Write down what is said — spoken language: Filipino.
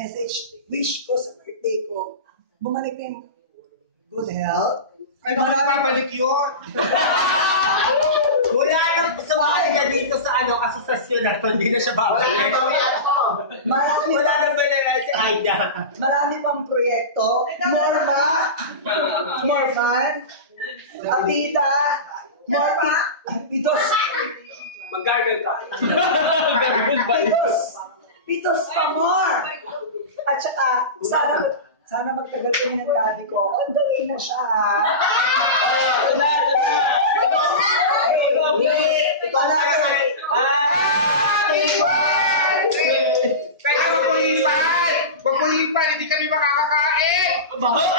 message, wish ko sa birthday ko, bumalik na yung good health. Ay, bakit babalik yun? Wala nang sumali dito sa asosasyon na to, hindi na siya babalik. Wala nang balayan si Aida. Marami pang proyekto. More fun. Abida. More pitos. Mag-gargle ka. Pitos pa more. At saka, sana magtagal kami ng daddy ko. Ang gawin na siya. Pwede magpulipan! Magpulipan, hindi kami makakakain!